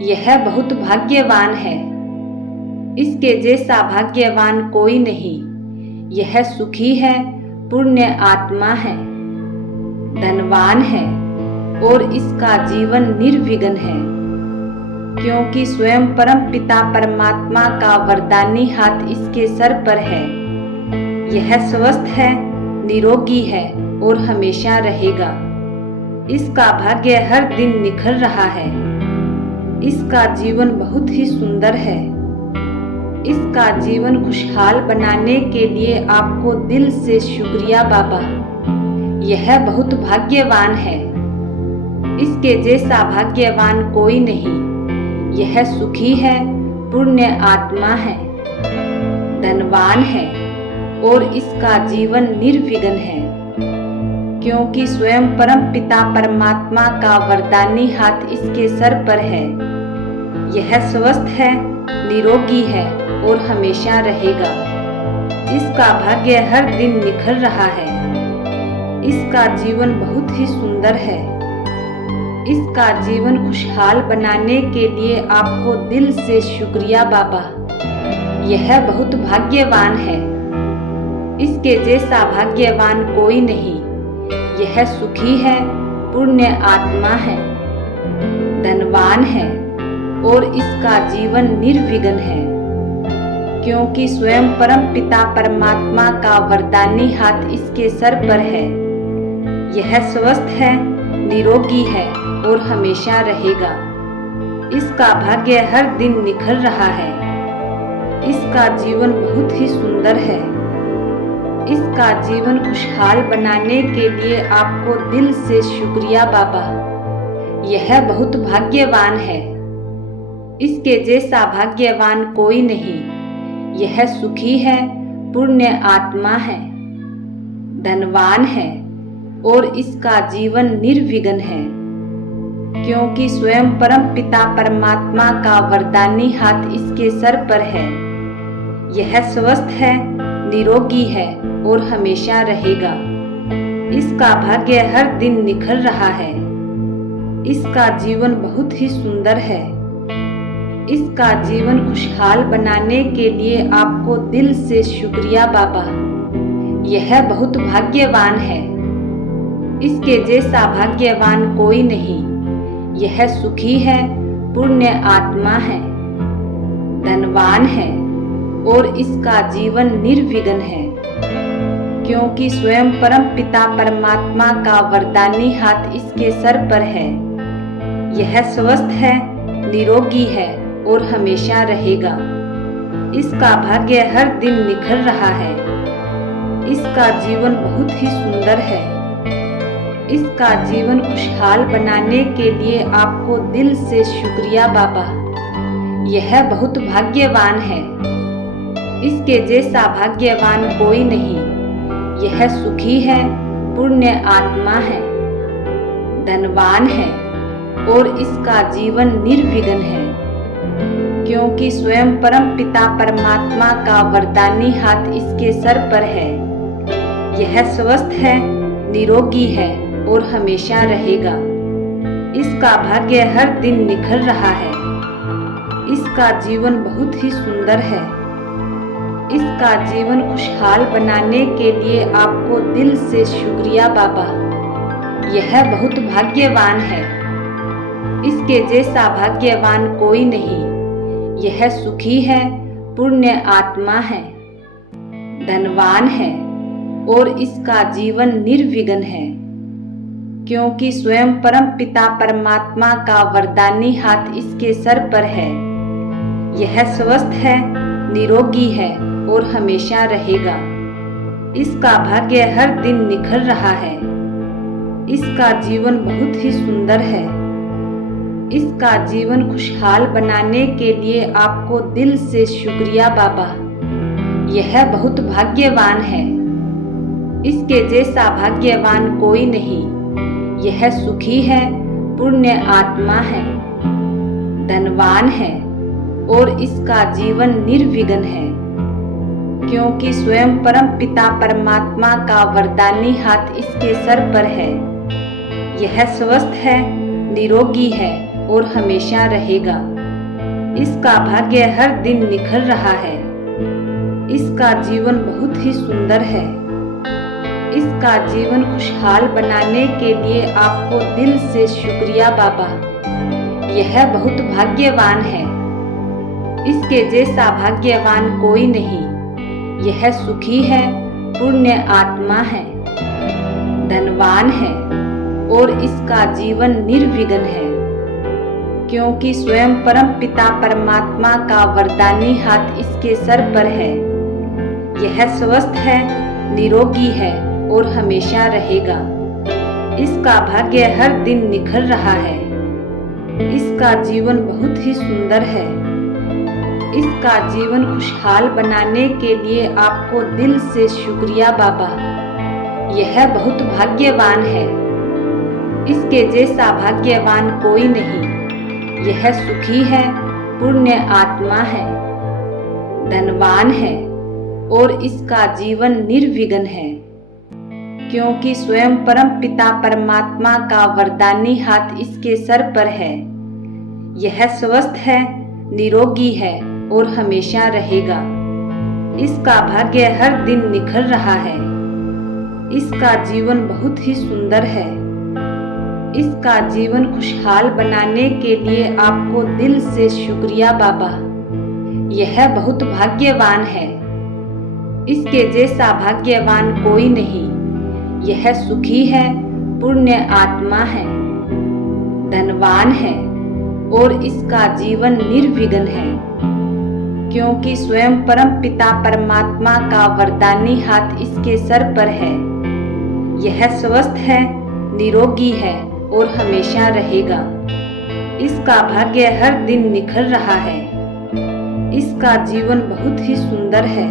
यह बहुत भाग्यवान है। इसके जैसा भाग्यवान कोई नहीं। यह सुखी है, पुण्य आत्मा है, धनवान है और इसका जीवन निर्विघ्न है, क्योंकि स्वयं परम पिता परमात्मा का वरदानी हाथ इसके सर पर है। यह स्वस्थ है, निरोगी है और हमेशा रहेगा। इसका भाग्य हर दिन निखर रहा है। इसका जीवन बहुत ही सुंदर है। इसका जीवन खुशहाल बनाने के लिए आपको दिल से शुक्रिया बाबा। यह बहुत भाग्यवान है। इसके जैसा भाग्यवान कोई नहीं। यह सुखी है, पुण्य आत्मा है, धनवान है और इसका जीवन निर्विघ्न है, क्योंकि स्वयं परम पिता परमात्मा का वरदानी हाथ इसके सर पर है। यह स्वस्थ है, निरोगी है और हमेशा रहेगा। इसका भाग्य हर दिन निखर रहा है। इसका जीवन बहुत ही सुंदर है। इसका जीवन खुशहाल बनाने के लिए आपको दिल से शुक्रिया बाबा। यह बहुत भाग्यवान है। इसके जैसा भाग्यवान कोई नहीं। यह सुखी है, पुण्य आत्मा है, धनवान है और इसका जीवन निर्विघ्न है, क्योंकि स्वयं परम पिता परमात्मा का वरदानी हाथ इसके सर पर है। यह स्वस्थ है, निरोगी है और हमेशा रहेगा। इसका भाग्य हर दिन निखर रहा है। इसका जीवन बहुत ही सुंदर है। इसका जीवन खुशहाल बनाने के लिए आपको दिल से शुक्रिया बाबा। यह बहुत भाग्यवान है। इसके जैसा भाग्यवान कोई नहीं। यह सुखी है, पुण्य आत्मा है, धनवान है और इसका जीवन निर्विघ्न है, क्योंकि स्वयं परम पिता परमात्मा का वरदानी हाथ इसके सर पर है। यह स्वस्थ है, निरोगी है और हमेशा रहेगा। इसका भाग्य हर दिन निखर रहा है। इसका जीवन बहुत ही सुंदर है। इसका जीवन खुशहाल बनाने के लिए आपको दिल से शुक्रिया बाबा। यह बहुत भाग्यवान है। इसके जैसा भाग्यवान कोई नहीं। यह सुखी है, पुण्य आत्मा है, धनवान है और इसका जीवन निर्विघ्न है, क्योंकि स्वयं परम पिता परमात्मा का वरदानी हाथ इसके सर पर है। यह स्वस्थ है, निरोगी है और हमेशा रहेगा। इसका भाग्य हर दिन निखर रहा है। इसका जीवन बहुत ही सुंदर है। इसका जीवन खुशहाल बनाने के लिए आपको दिल से शुक्रिया बाबा। यह बहुत भाग्यवान है। इसके जैसा भाग्यवान कोई नहीं। यह सुखी है, पुण्य आत्मा है, धनवान है और इसका जीवन निर्विघ्न है, क्योंकि स्वयं परम पिता परमात्मा का वरदानी हाथ इसके सर पर है। यह स्वस्थ है, निरोगी है और हमेशा रहेगा। इसका भाग्य हर दिन निखर रहा है। इसका जीवन बहुत ही सुंदर है। इसका जीवन खुशहाल बनाने के लिए आपको दिल से शुक्रिया बाबा। यह बहुत भाग्यवान है। इसके जैसा भाग्यवान कोई नहीं। यह सुखी है, पुण्य आत्मा है, धनवान है और इसका जीवन निर्विघ्न है, क्योंकि स्वयं परम पिता परमात्मा का वरदानी हाथ इसके सर पर है। यह स्वस्थ है, निरोगी है और हमेशा रहेगा। इसका भाग्य हर दिन निखर रहा है। इसका जीवन बहुत ही सुंदर है। इसका जीवन खुशहाल बनाने के लिए आपको दिल से शुक्रिया बाबा। यह बहुत भाग्यवान है। इसके जैसा भाग्यवान कोई नहीं। यह सुखी है, पुण्य आत्मा है, धनवान है और इसका जीवन निर्विघ्न है, क्योंकि स्वयं परम पिता परमात्मा का वरदानी हाथ इसके सर पर है। यह स्वस्थ है, निरोगी है और हमेशा रहेगा। इसका भाग्य हर दिन निखर रहा है। इसका जीवन बहुत ही सुंदर है। इसका जीवन खुशहाल बनाने के लिए आपको दिल से शुक्रिया बाबा। यह बहुत भाग्यवान है। इसके जैसा भाग्यवान कोई नहीं। यह सुखी है, पुण्य आत्मा है, धनवान है और इसका जीवन निर्विघ्न है, क्योंकि स्वयं परम पिता परमात्मा का वरदानी हाथ इसके सर पर है। यह स्वस्थ है, निरोगी है और हमेशा रहेगा। इसका भाग्य हर दिन निखर रहा है। इसका जीवन बहुत ही सुंदर है। इसका जीवन खुशहाल बनाने के लिए आपको दिल से शुक्रिया बाबा। यह बहुत भाग्यवान है। इसके जैसा भाग्यवान कोई नहीं। यह सुखी है, पुण्य आत्मा है, धनवान है और इसका जीवन निर्विघ्न है, क्योंकि स्वयं परम पिता परमात्मा का वरदानी हाथ इसके सर पर है। यह स्वस्थ है, निरोगी है और हमेशा रहेगा। इसका भाग्य हर दिन निखर रहा है। इसका जीवन बहुत ही सुंदर है। इसका जीवन खुशहाल बनाने के लिए आपको दिल से शुक्रिया बाबा। यह बहुत भाग्यवान है। इसके जैसा भाग्यवान कोई नहीं। यह सुखी है, पुण्य आत्मा है, धनवान है और इसका जीवन निर्विघ्न है, क्योंकि स्वयं परम पिता परमात्मा का वरदानी हाथ इसके सर पर है। यह स्वस्थ है, निरोगी है और हमेशा रहेगा। इसका भाग्य हर दिन निखर रहा है। इसका जीवन बहुत ही सुंदर है।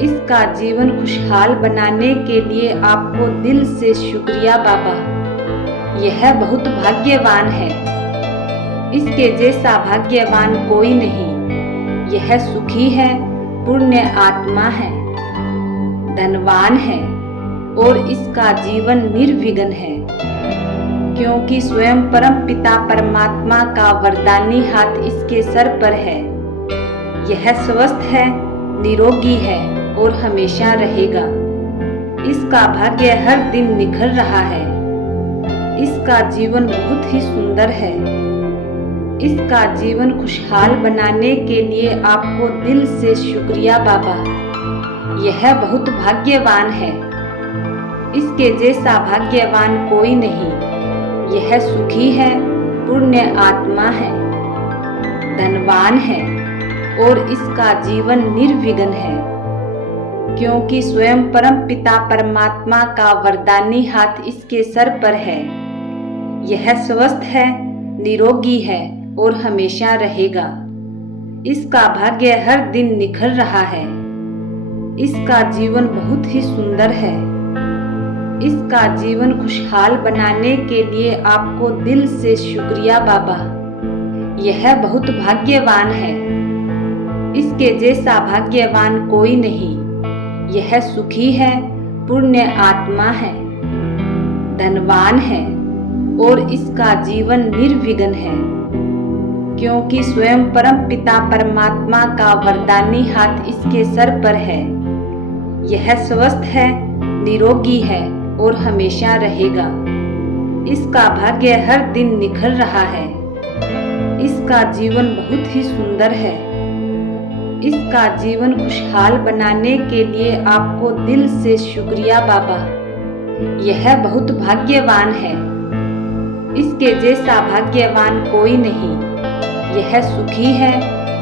इसका जीवन खुशहाल बनाने के लिए आपको दिल से शुक्रिया बाबा। यह बहुत भाग्यवान है। इसके जैसा भाग्यवान कोई नहीं। यह सुखी है, पुण्य आत्मा है, धनवान है और इसका जीवन निर्विघ्न है, क्योंकि स्वयं परम पिता परमात्मा का वरदानी हाथ इसके सर पर है। यह स्वस्थ है, निरोगी है और हमेशा रहेगा। इसका भाग्य हर दिन निखर रहा है। इसका जीवन बहुत ही सुंदर है। इसका जीवन खुशहाल बनाने के लिए आपको दिल से शुक्रिया बाबा। यह बहुत भाग्यवान है। इसके जैसा भाग्यवान कोई नहीं। यह सुखी है, पुण्य आत्मा है, धनवान है और इसका जीवन निर्विघ्न है, क्योंकि स्वयं परम पिता परमात्मा का वरदानी हाथ इसके सर पर है। यह स्वस्थ है, निरोगी है और हमेशा रहेगा। इसका भाग्य हर दिन निखर रहा है। इसका जीवन बहुत ही सुंदर है। इसका जीवन खुशहाल बनाने के लिए आपको दिल से शुक्रिया बाबा। यह बहुत भाग्यवान है। इसके जैसा भाग्यवान कोई नहीं। यह सुखी है, पुण्य आत्मा है, धनवान है और इसका जीवन निर्विघ्न है, क्योंकि स्वयं परम पिता परमात्मा का वरदानी हाथ इसके सर पर है। यह स्वस्थ है, निरोगी है और हमेशा रहेगा। इसका भाग्य हर दिन निखर रहा है। इसका जीवन बहुत ही सुंदर है। इसका जीवन खुशहाल बनाने के लिए आपको दिल से शुक्रिया बाबा। यह बहुत भाग्यवान है। इसके जैसा भाग्यवान कोई नहीं। यह सुखी है,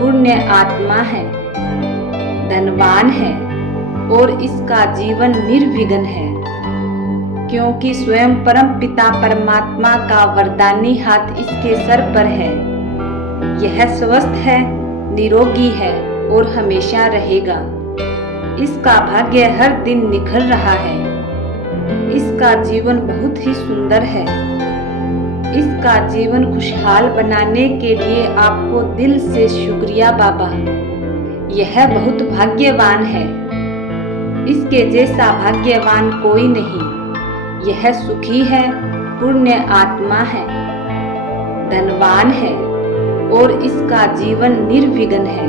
पुण्य आत्मा है, धनवान है और इसका जीवन निर्विघ्न है, क्योंकि स्वयं परम पिता परमात्मा का वरदानी हाथ इसके सर पर है। यह स्वस्थ है, निरोगी है और हमेशा रहेगा। इसका भाग्य हर दिन निखर रहा है। इसका जीवन बहुत ही सुंदर है। इसका जीवन खुशहाल बनाने के लिए आपको दिल से शुक्रिया बाबा। यह बहुत भाग्यवान है। इसके जैसा भाग्यवान कोई नहीं। यह सुखी है, पुण्य आत्मा है, धनवान है और इसका जीवन निर्विघ्न है,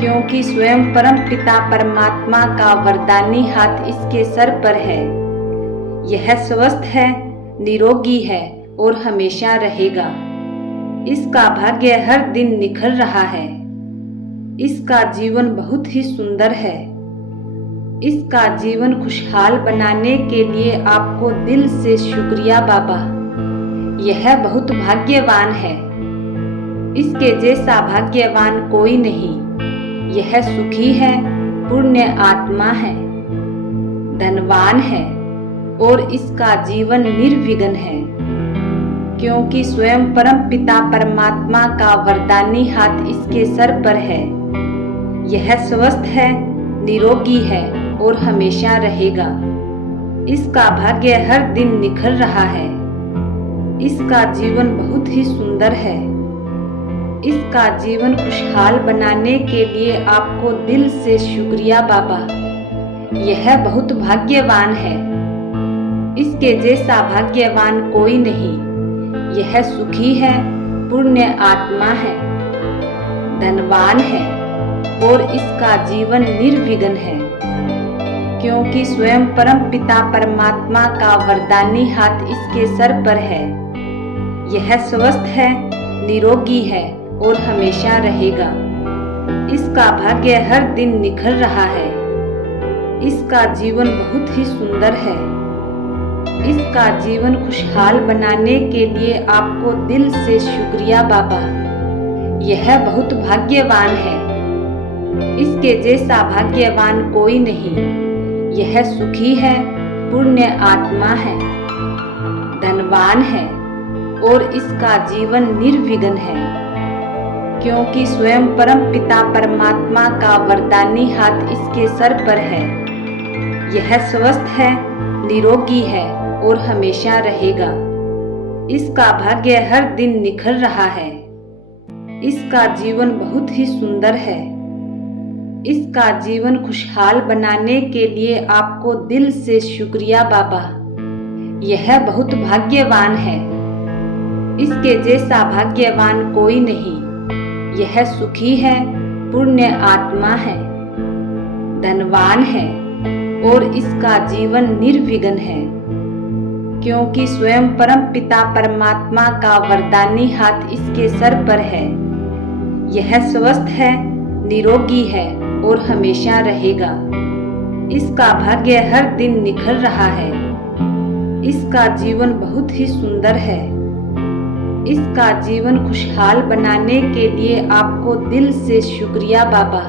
क्योंकि स्वयं परम पिता परमात्मा का वरदानी हाथ इसके सर पर है। यह स्वस्थ है, निरोगी है और हमेशा रहेगा। इसका भाग्य हर दिन निखर रहा है। इसका जीवन बहुत ही सुंदर है। इसका जीवन खुशहाल बनाने के लिए आपको दिल से शुक्रिया बाबा। यह बहुत भाग्यवान है। इसके जैसा भाग्यवान कोई नहीं। यह सुखी है, पुण्य आत्मा है, धनवान है और इसका जीवन निर्विघ्न है, क्योंकि स्वयं परम पिता परमात्मा का वरदानी हाथ इसके सर पर है। यह स्वस्थ है, निरोगी है और हमेशा रहेगा। इसका भाग्य हर दिन निखर रहा है। इसका जीवन बहुत ही सुंदर है। इसका जीवन खुशहाल बनाने के लिए आपको दिल से शुक्रिया बाबा। यह बहुत भाग्यवान है। इसके जैसा भाग्यवान कोई नहीं। यह सुखी है, पुण्य आत्मा है, धनवान है और इसका जीवन निर्विघ्न है, क्योंकि स्वयं परम पिता परमात्मा का वरदानी हाथ इसके सर पर है। यह स्वस्थ है, निरोगी है और हमेशा रहेगा। इसका भाग्य हर दिन निखर रहा है। इसका जीवन बहुत ही सुंदर है। इसका जीवन खुशहाल बनाने के लिए आपको दिल से शुक्रिया बाबा। यह बहुत भाग्यवान है। इसके जैसा भाग्यवान कोई नहीं। यह सुखी है, पुण्य आत्मा है, धनवान है और इसका जीवन निर्विघ्न है, क्योंकि स्वयं परम पिता परमात्मा का वरदानी हाथ इसके सर पर है। यह स्वस्थ है, निरोगी है और हमेशा रहेगा। इसका भाग्य हर दिन निखर रहा है। इसका जीवन बहुत ही सुंदर है। इसका जीवन खुशहाल बनाने के लिए आपको दिल से शुक्रिया बाबा। यह बहुत भाग्यवान है। इसके जैसा भाग्यवान कोई नहीं। यह सुखी है, पुण्य आत्मा है, धनवान है और इसका जीवन निर्विघ्न है, क्योंकि स्वयं परम पिता परमात्मा का वरदानी हाथ इसके सर पर है। यह स्वस्थ है, निरोगी है और हमेशा रहेगा। इसका भाग्य हर दिन निखर रहा है। इसका जीवन बहुत ही सुंदर है। इसका जीवन खुशहाल बनाने के लिए आपको दिल से शुक्रिया बाबा।